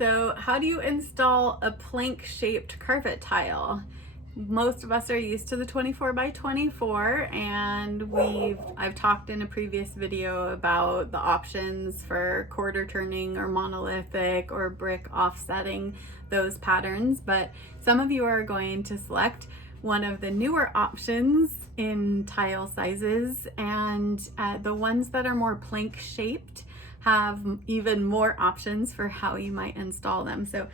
So how do you install a plank shaped carpet tile? Most of us are used to the 24 by 24, and I've talked in a previous video about the options for quarter turning or monolithic or brick offsetting those patterns, but some of you are going to select one of the newer options in tile sizes, and the ones that are more plank shaped have even more options for how you might install them. So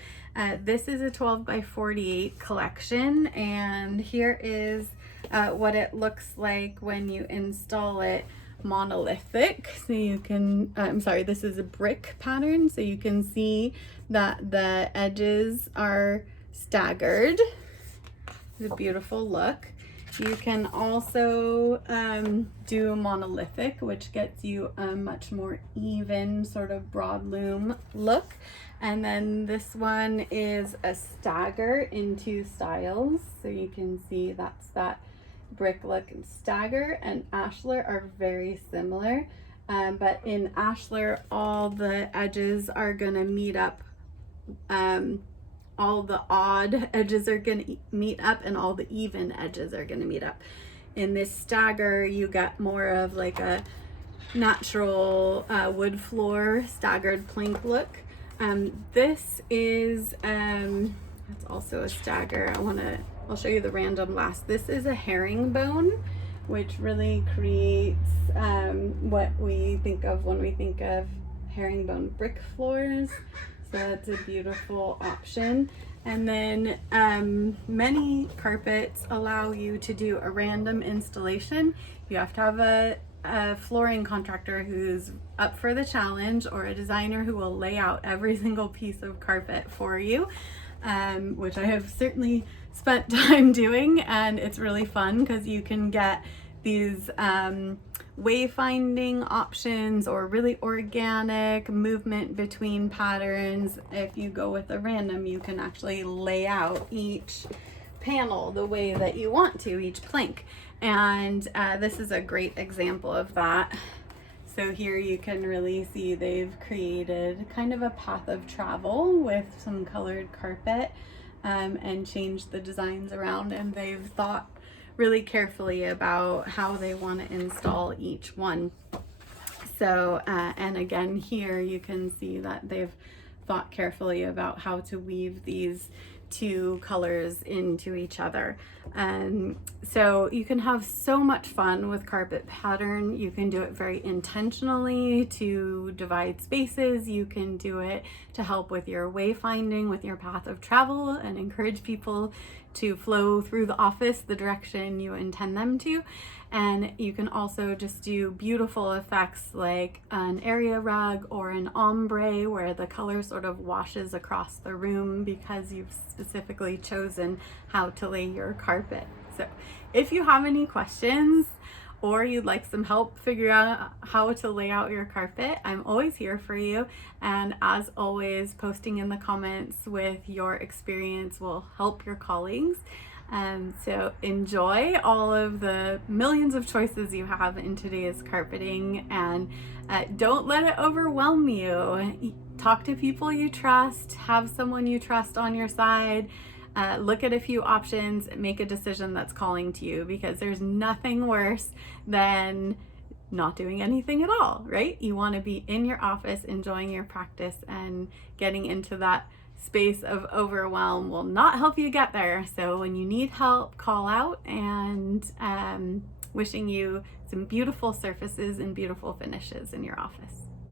this is a 12 by 48 collection, and here is what it looks like when you install it monolithic. So you can, I'm sorry, this is a brick pattern, so you can see that the edges are staggered. It's a beautiful look. You can also do monolithic, which gets you a much more even sort of broad loom look. And then this one is a stagger in two styles. So you can see that's that brick look. And stagger and ashlar are very similar, but in ashlar, all the edges are gonna meet up. All the odd edges are going to meet up and all the even edges are going to meet up. In this stagger, you get more of like a natural wood floor staggered plank look. This is, that's also a stagger. I'll show you the random last. This is a herringbone, which really creates what we think of when we think of herringbone brick floors. So that's a beautiful option. And then many carpets allow you to do a random installation. You have to have a flooring contractor who's up for the challenge, or a designer who will lay out every single piece of carpet for you, which I have certainly spent time doing, and it's really fun because you can get these wayfinding options or really organic movement between patterns. If you go with a random, you can actually lay out each panel the way that you want to, each plank. And this is a great example of that. So here you can really see they've created kind of a path of travel with some colored carpet and changed the designs around, and they've thought really carefully about how they want to install each one. So, and again, here you can see that they've thought carefully about how to weave these two colors into each other. So you can have so much fun with carpet pattern. You can do it very intentionally to divide spaces. You can do it to help with your wayfinding, with your path of travel, and encourage people to flow through the office the direction you intend them to. And you can also just do beautiful effects like an area rug or an ombre, where the color sort of washes across the room because you've specifically chosen how to lay your carpet. So if you have any questions or you'd like some help figuring out how to lay out your carpet, I'm always here for you. And as always, posting in the comments with your experience will help your colleagues. So enjoy all of the millions of choices you have in today's carpeting, and don't let it overwhelm you. Talk to people you trust, have someone you trust on your side. Look at a few options, make a decision that's calling to you, because there's nothing worse than not doing anything at all, right? You want to be in your office enjoying your practice, and getting into that space of overwhelm will not help you get there. So when you need help, call out, and wishing you some beautiful surfaces and beautiful finishes in your office.